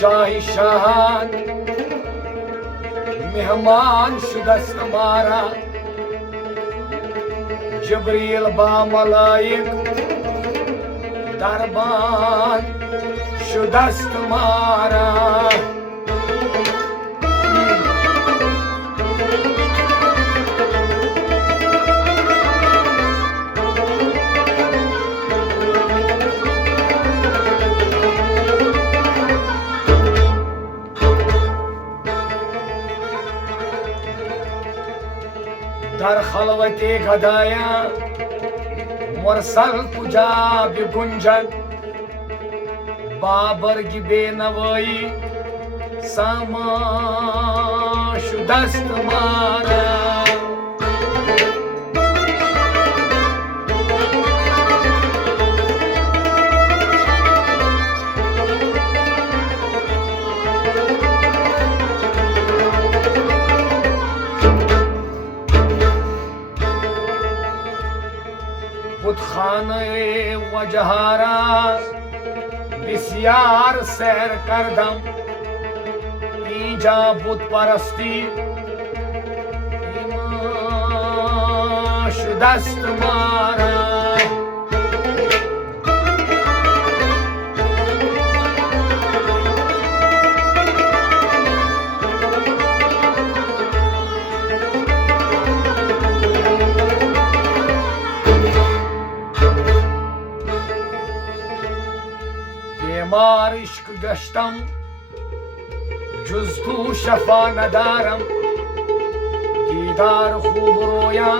शाही शान मेहमान शुदस्त मारा जबरील बा मलाइक दरबान शुदस्त मारा दर खलवते गदाया मुरसल तुझा भी गुंजन बाबर की बेनवाई सामा शुदस्त मारा बुतखाने वजहारा बिस्यार सैर करदम ईजा बुत परस्ती शुदस्त मारा बेमार इश्क गश्तम जुज़्तु शफा नदारम दीदार खूब रोया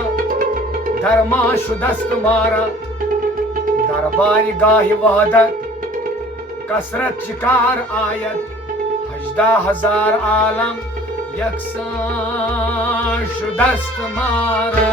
धर्मा शुदस्त मारा दरबार गाहि वहदत कसरत शिकार आयत 18,000 आलम यकसा शुदस्त मारा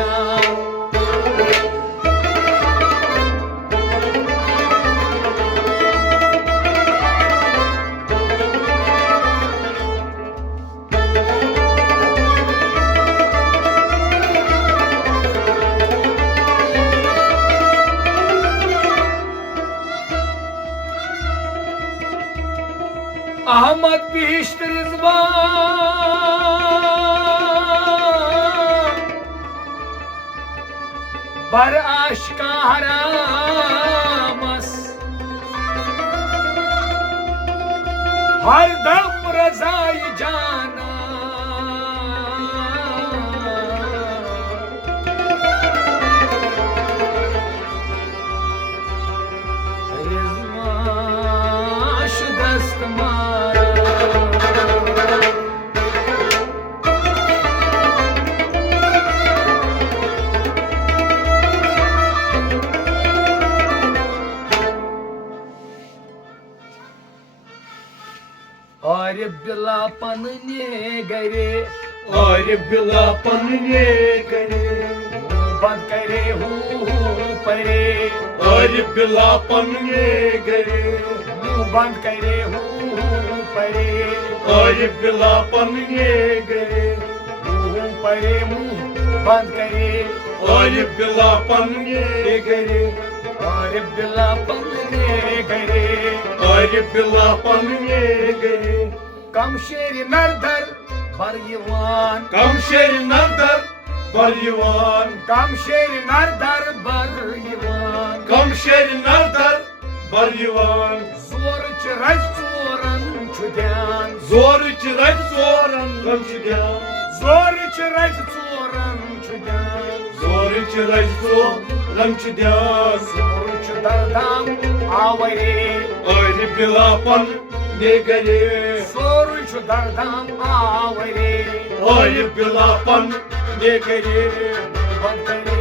अहमद बिहिश्त रिजवान बर आशिका हरामस हर दम रज़ाई जाना रिजवान शुदस्त मारा और बिला पन्ने गरे और बिला पन्ने गरे बंद करे परे और बिला पन्ने गरे बंद करे परे और बिला पन्ने गरे परे मुंह बंद करे और बिला पन्ने गरे और बिला पन्ने गरे और बिला पन्ने गरे कम शेर नरदर बरयवान कम शेर नरदर बरयवान कम शेर नरदर बरयवान कम शेर नरदर बरयवान जोर च रज चोरन छु ध्यान जोर च रज चोरन छु ध्यान जोर च रज चोरन छु ध्यान जोर च रज चोरन छु ध्यान जोर च दरदाम आवरे और बिला पन्ने गरे जोर च दरदाम आवरे और बिला पन्ने गरे बंद करे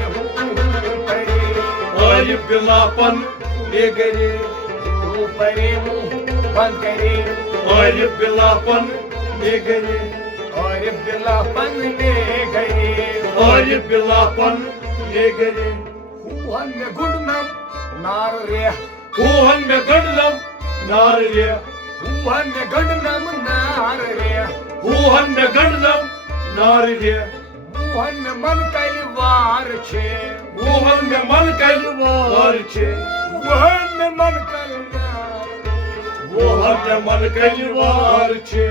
और बिला पन्ने गरे परे मुंह बंद करे और बिला पन्ने गरे और बिला पन्ने गरे और बिला पन्ने गरे हुहन में गुंडनम नार रे हुहन में गंडलम नार रे हुहन में गुंडनम नार रे हुहन में गंडलम नार रे हुहन में मन कलवार छे हुहन में मन कलवार छे हुहन में मन कलवार वो हर मन कलवार छे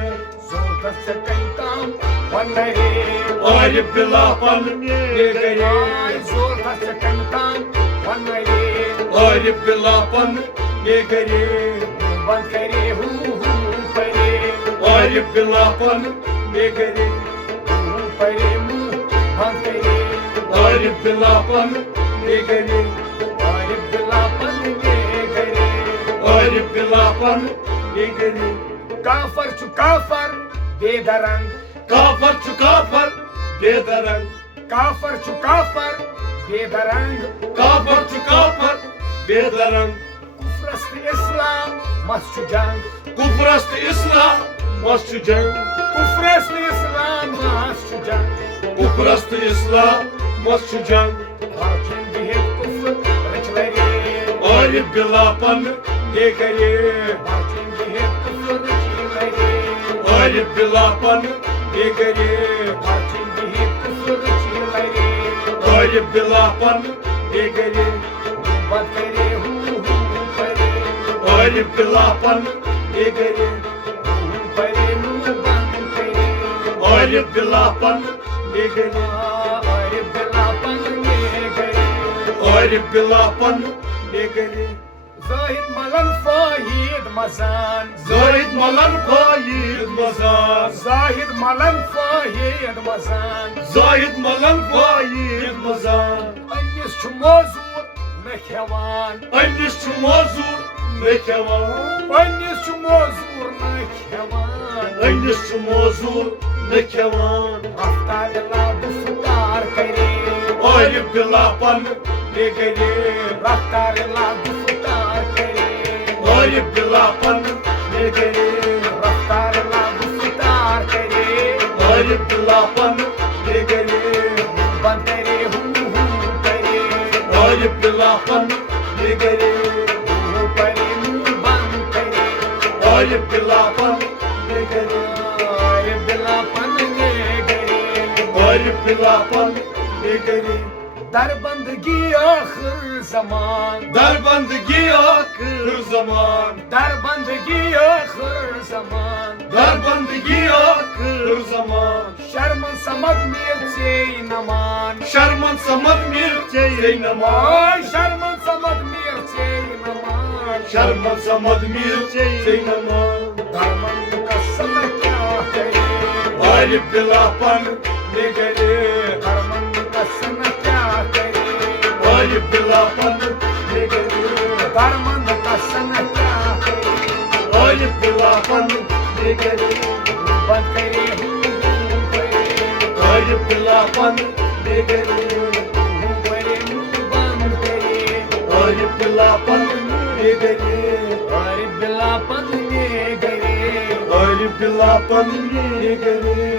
ज़ोरत से कंताम वनरे और बिलापन ये करे ज़ोरत से कंताम वनरे और बिलापन ये करे बंद करे परे और बिलापन ये करे परे मुंह बंद करे और बिलापन ये करे और बिलापन ये करे और बिलापन ये करे काफर चु काफर बेदरंग काफर चुकाफर बेदरंग काफर चु काफर बेदरंग काफर चुकाफर बेदरंग कुफ्रस्त इस्लाम मस्जु जंग कुफरस्त इस्लाम मस्त जंग कुफ्रस्त इस्लाम मस्जु जंग कुफरस्त इस्लाम मस्त जंग हरचिन बिहित कुफ्र रचलरे और बिलापन ये करे हरचिन बिहित कुफ्र रचलरे और बिलापन ये करे हरचिन बिहित कुफ्र रचलरे और बिलापन ये करे बंद करे परे और बिलापन ये करे परे मुंह बंद करे और बिलापन ये करे और बिलापन ये करे और बिलापन ये करे Zahid Malan Fahid Mazan Zahid Malan Fahid Mazan Zahid Malan Fahid Mazan Zahid Malan Fahid Mazan Annis şu mozur Mekhevan Annis şu mazur Mekevan Annis şu mozur Mekhevan Annis şu mazur Mekevan Raftar la buftar kare और बिलापन ये करे Raftar la buftar kare और बिलापन ये करे Raftar la buftar kare और बिलापन ये करे Band kare kare और बिलापन ये करे pare muh band kare और बिलापन ये करे और बिलापन ये करे और बिलापन ये करे दरबंदगी आखिर जमान दरबंदगी आखिर जमान दरबंदगी आखिर जमान दरबंदगी आखिर जमान शर्मन समद मीर से नमान शर्मन समद मिर्चे नमान ओय शर्मन समद मीर से नमान शर्मन समद मिर्चे नमान दरबंद कसम क्या करे और बिलापन ये करे दरबंद कसम क्या करे और बिलापन ये करे दरबंद कसम क्या करे और बिलापन ये करे बंद करे और बिलापन ये करे परे मुंह बंद करे और बिलापन ये करे और बिलापन ये करे और बिलापन ये करे